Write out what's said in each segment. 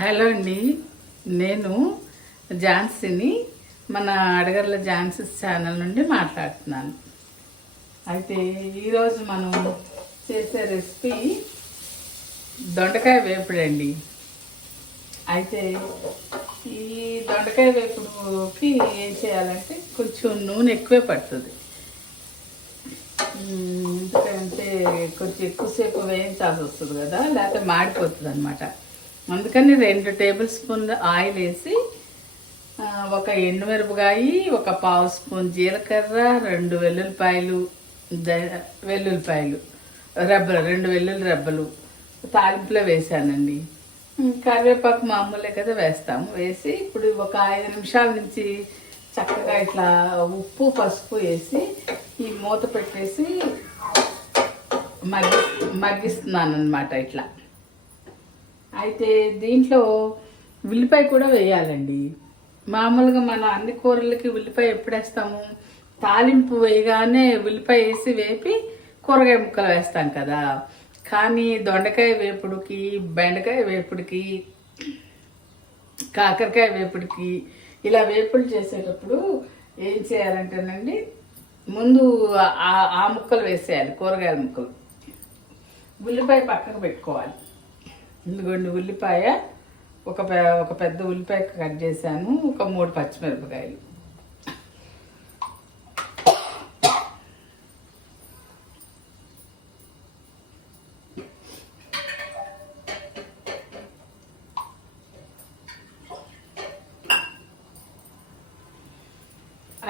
Hello అండి. నేను ఝాన్సీని, మన అడగర్ల ఝాన్సీ ఛానల్ నుండి మాట్లాడుతున్నాను. అయితే ఈరోజు మనం చేసే రెసిపీ దొండకాయ వేపుడు అండి. అయితే ఈ దొండకాయ వేపుడుకి ఏం చేయాలంటే కొంచెం నూనె ఎక్కువే పడుతుంది. ఎందుకంటే కొంచెం ఎక్కువసేపు వేయించాల్సి వస్తుంది కదా, లేకపోతే మాడిపోతుంది అనమాట. అందుకని 2 టేబుల్ స్పూన్ల ఆయిల్ వేసి, ఒక ఎండుమిరపకాయ, ఒక పావు స్పూన్ జీలకర్ర, 2 వెల్లుల్లిపాయలు, రెబ్బలు, 2 వెల్లుల్లి రెబ్బలు తాలింపులో వేసానండి. కరివేపాకు మామూలే కదా వేస్తాము. వేసి ఇప్పుడు ఒక 5 నిమిషాల నుంచి చక్కగా ఇట్లా ఉప్పు పసుపు వేసి ఈ మూత పెట్టేసి మగ్గిస్తున్నాను అనమాట ఇట్లా. అయితే దీంట్లో ఉల్లిపాయ కూడా వేయాలండి. మామూలుగా మనం అన్ని కూరలకి ఉల్లిపాయ ఎప్పుడు వేస్తాము? తాలింపు వేయగానే ఉల్లిపాయ వేసి వేపి కూరగాయ ముక్కలు వేస్తాం కదా. కానీ దొండకాయ వేపుడుకి, బెండకాయ వేపుడికి, కాకరకాయ వేపుడికి ఇలా వేపుడు చేసేటప్పుడు ఏం చేయాలంటేనండి, ముందు ఆ ముక్కలు వేసేయాలి, కూరగాయల ముక్కలు. ఉల్లిపాయ పక్కకు పెట్టుకోవాలి. ఇదిగోండి ఉల్లిపాయ, ఒక పెద్ద ఉల్లిపాయ కట్ చేశాను, ఒక 3 పచ్చిమిరపకాయలు.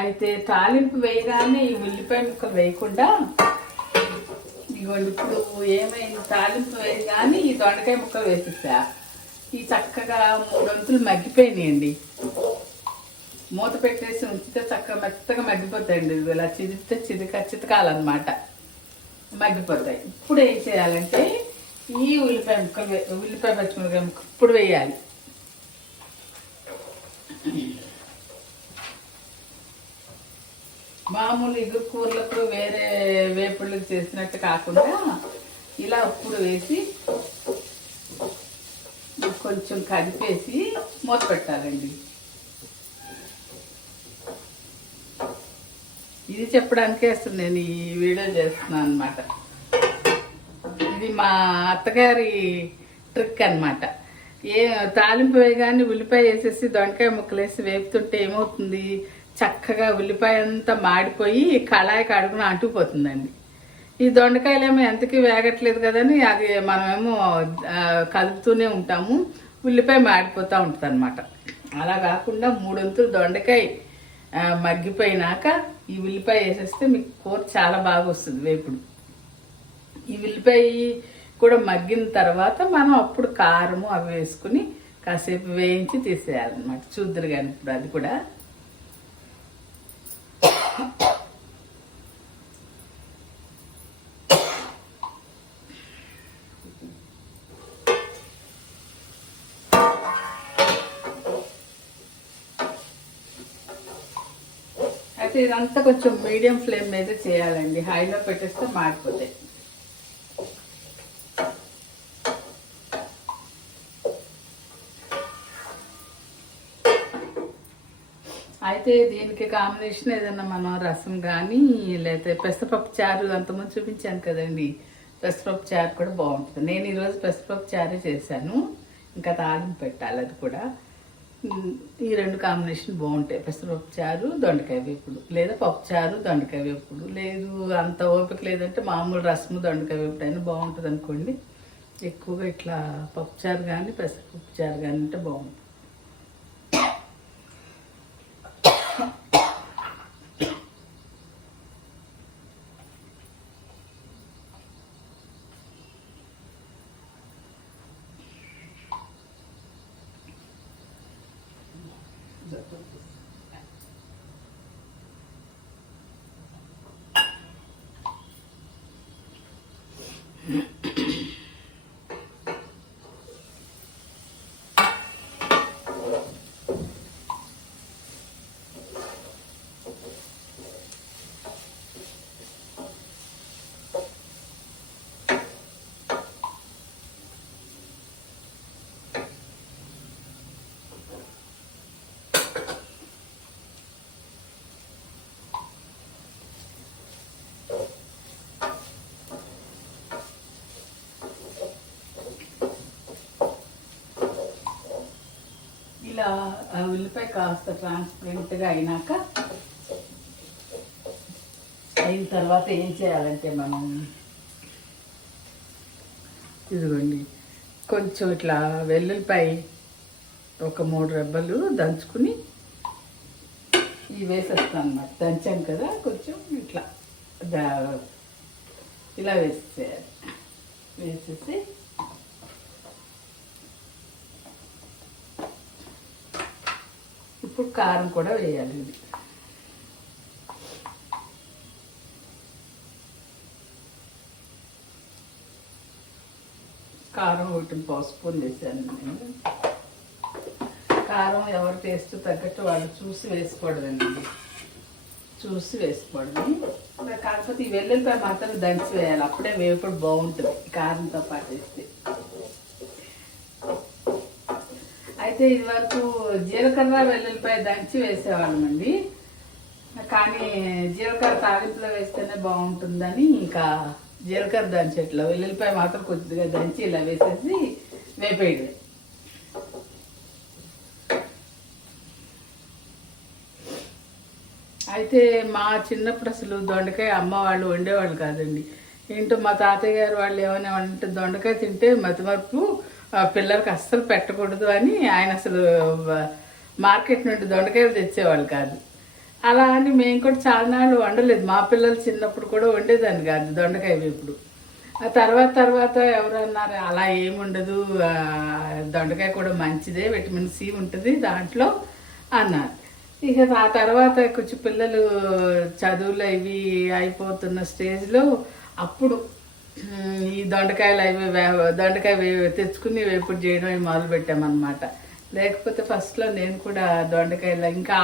అయితే తాలింపు వేయగానే ఈ ఉల్లిపాయ ముక్కలు వేయకుండా, ఇదిగోండి ఇప్పుడు ఏమైంది, తాలింపు వేయగానే ఈ దొండకాయ ముక్కలు వేసేసా. ఈ చక్కగా 3 వంతులు మగ్గిపోయినాయండి. మూత పెట్టేసి ఉంచితే చక్కగా మెత్తగా మగ్గిపోతాయండి. ఇలా చిదిపితే చితకాలన్నమాట, మగ్గిపోతాయి. ఇప్పుడు ఏం చేయాలంటే ఈ ఉల్లిపాయ పచ్చిమిరపకాయ ముక్క ఇప్పుడు వేయాలి. మామూలు ఇగురు కూరలకు వేరే వేపుళ్ళకి చేసినట్టు కాకుండా ఇలా ఉప్పుడు వేసి కొంచెం కలిపేసి మూత పెట్టాలండి. ఇది చెప్పడానికే అసలు నేను ఈ వీడియో చేస్తున్నాను అనమాట. ఇది మా అత్తగారి ట్రిక్ అనమాట. తాలింపు వేయగానే ఉల్లిపాయ వేసేసి దొండకాయ ముక్కలు వేసి వేపుతుంటే ఏమవుతుంది, చక్కగా ఉల్లిపాయ అంతా మాడిపోయి కళాయికి అడుగున అంటుకుపోతుందండి. ఈ దొండకాయలేమో ఎంతకీ వేగట్లేదు కదని అది మనమేమో కలుపుతూనే ఉంటాము, ఉల్లిపాయ మాడిపోతూ ఉంటుంది అనమాట. అలా కాకుండా 3 వంతులు దొండకాయ మగ్గిపోయినాక ఈ ఉల్లిపాయ వేసేస్తే మీకు కూర చాలా బాగా వస్తుంది వేపుడు. ఈ ఉల్లిపాయ కూడా మగ్గిన తర్వాత మనం అప్పుడు కారము అవి వేసుకుని కాసేపు వేయించి తీసేయాలన్నమాట. చూద్దరు కానీ ఇప్పుడు అది కూడా. అయితే ఇదంతా కొంచెం మీడియం ఫ్లేమ్ మీద చేయాలండి, హైలో పెట్టేస్తే మాడిపోతాయి. అయితే దీనికి కాంబినేషన్ ఏదన్నా మనం రసం కానీ లేకపోతే పెసరపప్పు చారు అంతకుముందు చూపించాను కదండి, పెసరపప్పు చారు కూడా బాగుంటుంది. నేను ఈరోజు పెసరపప్పు చారే చేశాను, ఇంకా తాలింపు పెట్టాలి అది కూడా. ఈ 2 కాంబినేషన్ బాగుంటాయి, పెసరపప్పు చారు దొండకాయ వేపుడు, లేదా పప్పు చారు దొండకాయ వేపుడు. లేదు అంత ఓపిక లేదంటే మామూలు రసము దొండకాయ వేపుడు అయినా బాగుంటుంది అనుకోండి. ఎక్కువగా ఇట్లా పప్పు చారు కానీ పెసరపప్పు చారు కానీ అంటే బాగుంటుంది. ఆ ఉల్లిపాయ కాస్త ట్రాన్స్పరెంట్గా అయినాక అయిన తర్వాత ఏం చేయాలంటే మనం ఇదిగోండి కొంచెం ఇట్లా వెల్లుల్లిపాయ ఒక 3 రెబ్బలు దంచుకుని ఇవి వేసేస్తాను అన్నమాట. దంచాం కదా కొంచెం ఇట్లా ఇలా వేసేయాలి. వేసేసి ఇప్పుడు కారం కూడా వేయాలి. ఇది కారం 1 స్పూన్ వేసాను నేను. కారం ఎవరి టేస్ట్ తగ్గట్టు వాళ్ళు చూసి వేసుకోవడదండి, చూసి వేసుకోవడం. కాకపోతే ఈ వెల్లుల్లిపాయ మాత్రం దంచి వేయాలి, అప్పుడే వేపుడు బాగుంటుంది కారంతో పాటు వేస్తే. అయితే ఇది వరకు జీలకర్ర వెల్లుల్లిపాయ దంచి వేసేవాళ్ళమండి, కానీ జీలకర్ర తాలింపులో వేస్తేనే బాగుంటుందని ఇంకా జీలకర్ర దంచేట్లో వెల్లుల్లిపాయ మాత్రం కొద్దిగా దంచి ఇలా వేసేసి వేపేయడం. అయితే మా చిన్నప్పుడు అసలు దొండకాయ అమ్మ వాళ్ళు వండేవాళ్ళు కాదండి. ఏంటో మా తాతయ్య గారు వాళ్ళు ఏమైనా అంటే దొండకాయ తింటే మతిమరుపు, పిల్లలకి అస్సలు పెట్టకూడదు అని ఆయన అసలు మార్కెట్ నుండి దొండకాయలు తెచ్చేవాళ్ళు కాదు. అలా అని మేము కూడా చాలా నాళ్ళు వండలేదు. మా పిల్లలు చిన్నప్పుడు కూడా వండేదాన్ని కాదు దొండకాయ వేపుడు. ఆ తర్వాత ఎవరన్నారు అలా ఏముండదు, దొండకాయ కూడా మంచిదే, విటమిన్ సి ఉంటుంది దాంట్లో అన్నారు. ఇక ఆ తర్వాత కొంచెం పిల్లలు చదువులు ఇవి అయిపోతున్న స్టేజ్లో అప్పుడు ఈ దొండకాయలు దొండకాయ తెచ్చుకుని వేపుడు చేయడం మొదలు పెట్టామన్నమాట. లేకపోతే ఫస్ట్లో నేను కూడా దొండకాయలు ఇంకా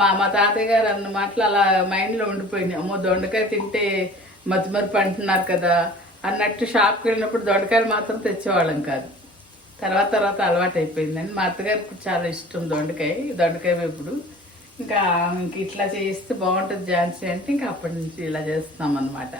మా తాతయ్య గారు అన్న మాటలు అలా మైండ్లో ఉండిపోయినాయి. అమ్మో దొండకాయ తింటే మతిమరుపు అంటున్నారు కదా అన్నట్టు షాప్కి వెళ్ళినప్పుడు దొండకాయలు మాత్రం తెచ్చేవాళ్ళం కాదు. తర్వాత అలవాటు అయిపోయిందండి. మా అత్తగారికి చాలా ఇష్టం దొండకాయ వేపుడు. ఇంకా ఇట్లా చేస్తే బాగుంటుంది ఝాన్సీ అంటే ఇంకా అప్పటి నుంచి ఇలా చేస్తున్నాం అన్నమాట.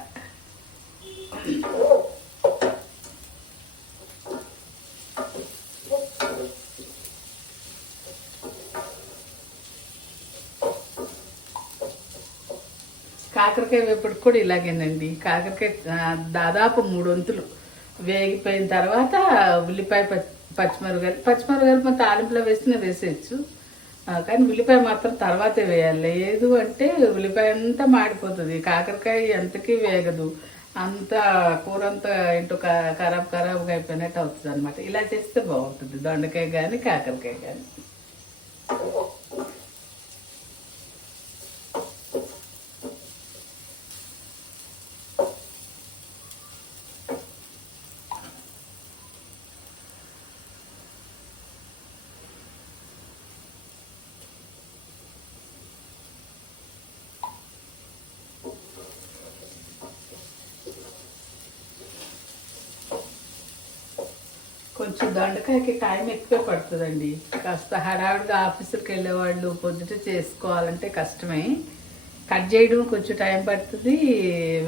కాకరకాయ వేపుడు కూడా ఇలాగేనండి. కాకరకాయ దాదాపు 3 వంతులు వేగిపోయిన తర్వాత ఉల్లిపాయ పచ్చిమిరపకాయలు తాలింపులో వేసినా వేసేయచ్చు, కానీ ఉల్లిపాయ మాత్రం తర్వాతే వేయాలి. లేదు అంటే ఉల్లిపాయ అంతా మాడిపోతుంది, కాకరకాయ ఎంతకీ వేగదు, అంతా కూర అంతా ఏంటో ఖరాబుగా అయిపోయినట్టు అవుతుంది అనమాట. ఇలా చేస్తే బాగుంటుంది దొండకాయ కానీ కాకరకాయ కానీ. కొంచెం దొండకాయకి టైం ఎక్కువే పడుతుందండి. కాస్త హడావుడిగా ఆఫీసుకి వెళ్ళేవాళ్ళు పొద్దుట చేసుకోవాలంటే కష్టమే. కట్ చేయడం కొంచెం టైం పడుతుంది,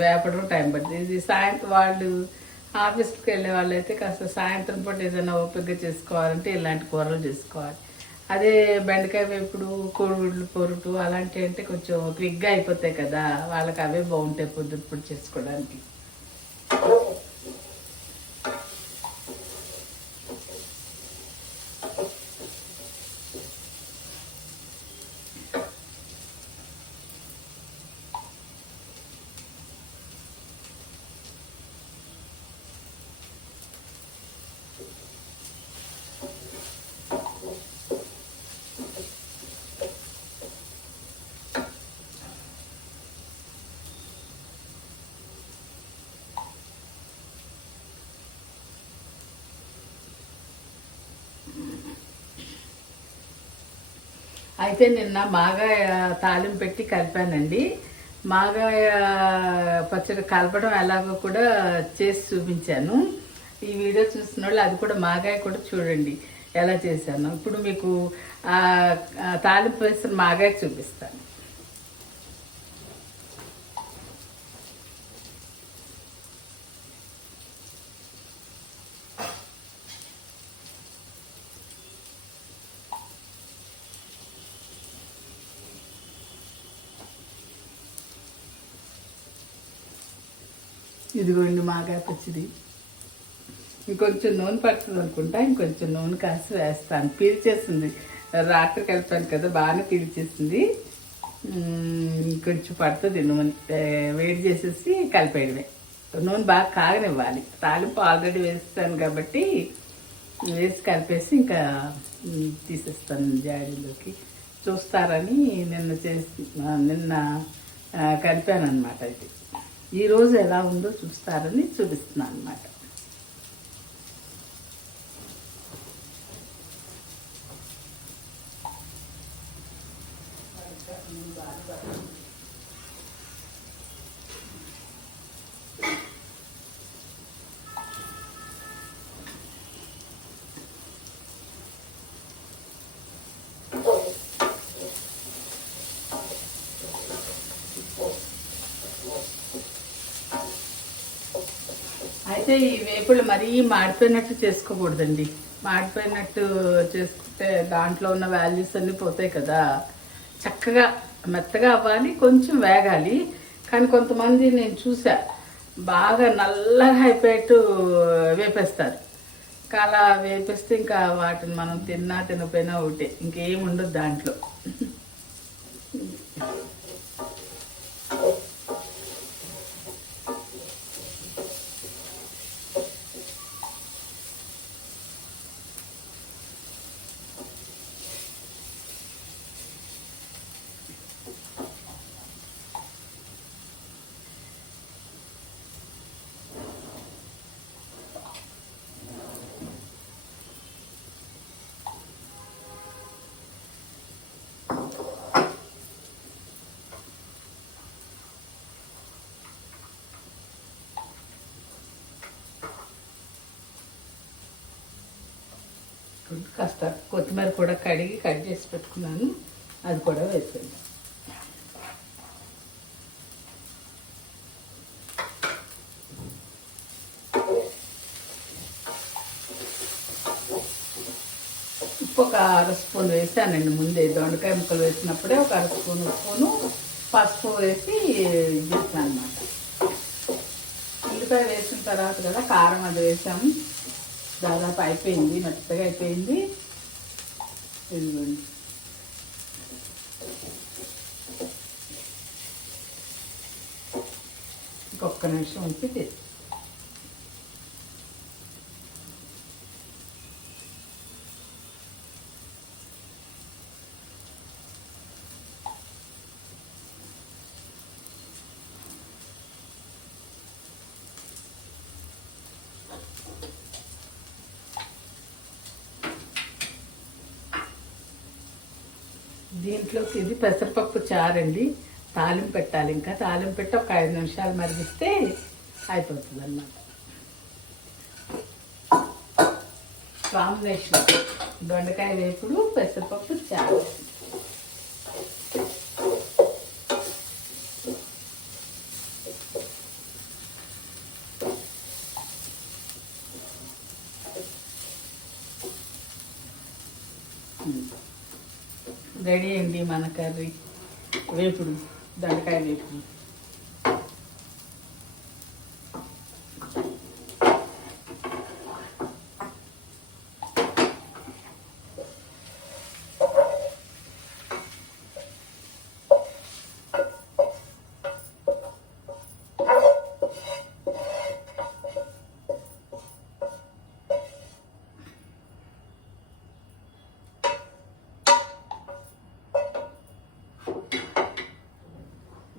వేపడం టైం పడుతుంది. ఇది సాయంత్రం వాళ్ళు ఆఫీస్కి వెళ్ళే వాళ్ళు అయితే కాస్త సాయంత్రం పూట ఏదైనా ఓపికగా చేసుకోవాలంటే ఇలాంటి కూరలు చేసుకోవాలి. అదే బెండకాయ వేపుడు, కోడిగుడ్లు పొరుటు అలాంటివి అంటే కొంచెం క్విక్గా అయిపోతాయి కదా, వాళ్ళకి అవే బాగుంటాయి పొద్దుట చేసుకోవడానికి. అయితే నిన్న మాగాయ తాలింపు పెట్టి కలిపానండి. మాగాయ పచ్చడి కలపడం ఎలాగో కూడా చేసి చూపించాను. ఈ వీడియో చూసిన వాళ్ళు అది కూడా మాగాయ కూడా చూడండి ఎలా చేశాను. ఇప్పుడు మీకు తాలింపు వేసిన మాగాయ చూపిస్తాను. ఇదిగోండి మాగాయ పచ్చిది. ఇంకొంచెం నూనె పడుతుంది అనుకుంటా, ఇంకొంచెం నూనె కాసి వేస్తాను. పీల్చేసింది, రాత్రి కలిపాను కదా, బాగానే పీల్చేసింది. ఇంకొంచెం పడుతుంది నూనె, వేడి చేసేసి కలిపేయడమే. నూనె బాగా కాగనివ్వాలి. తాలింపు ఆల్రెడీ వేస్తాను కాబట్టి వేసి కలిపేసి ఇంకా తీసేస్తాను జాడీలోకి. చూస్తారని నిన్న కలిపాను అనమాట. ఇది ఈరోజు ఎలా ఉందో చూస్తారని చూపిస్తున్నాను అనమాట. అయితే ఈ వేపుళ్ళు మరీ మాడిపోయినట్టు చేసుకోకూడదండి. మాడిపోయినట్టు చేసుకుంటే దాంట్లో ఉన్న వాల్యూస్ అన్నీ పోతాయి కదా. చక్కగా మెత్తగా అవ్వాలి, కొంచెం వేగాలి. కానీ కొంతమంది నేను చూసా బాగా నల్లగా అయిపోయేట్టు వేపేస్తారు. అలా వేపేస్తే ఇంకా వాటిని మనం తిన్నా తినపోయినా ఒకటే, ఇంకేం ఉండదు దాంట్లో. కాస్త కొత్తిమీర కూడా కడిగి కట్ చేసి పెట్టుకున్నాను, అది కూడా వేసాను. ఉప్పు ఒక అర స్పూన్ వేసానండి ముందే. దొండకాయ ముక్కలు వేసినప్పుడే ఒక అర స్పూన్ ఉప్పును పసుపు వేసి చేసాను అనమాట. ఉల్లిపాయ వేసిన తర్వాత కదా కారం అది వేసాము. దాదాపు అయిపోయింది, మెత్తగా అయిపోయింది. ఇదిగోండి, ఇంకొక నిమిషం ఉంచి తీసి దీంట్లోకి ఇది పెసరపప్పు చారండి. తాలింపు పెట్టాలి. ఇంకా తాలింపు పెట్టి ఒక 5 నిమిషాలు మరిగిస్తే అయిపోతుంది అన్నమాట. కాంబినేషన్ దొండకాయ వేపుడు, పెసరపప్పు చారు. రెడీ అయింది మన కర్రీ, వేపుడు, దొండకాయ వేపుడు.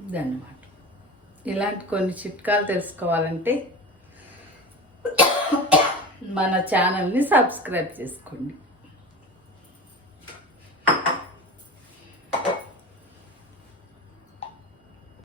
ఇదన్నమాట. ఇలాంటి కొన్ని చిట్కాలు తెలుసుకోవాలంటే మన ఛానల్ని సబ్స్క్రైబ్ చేసుకోండి.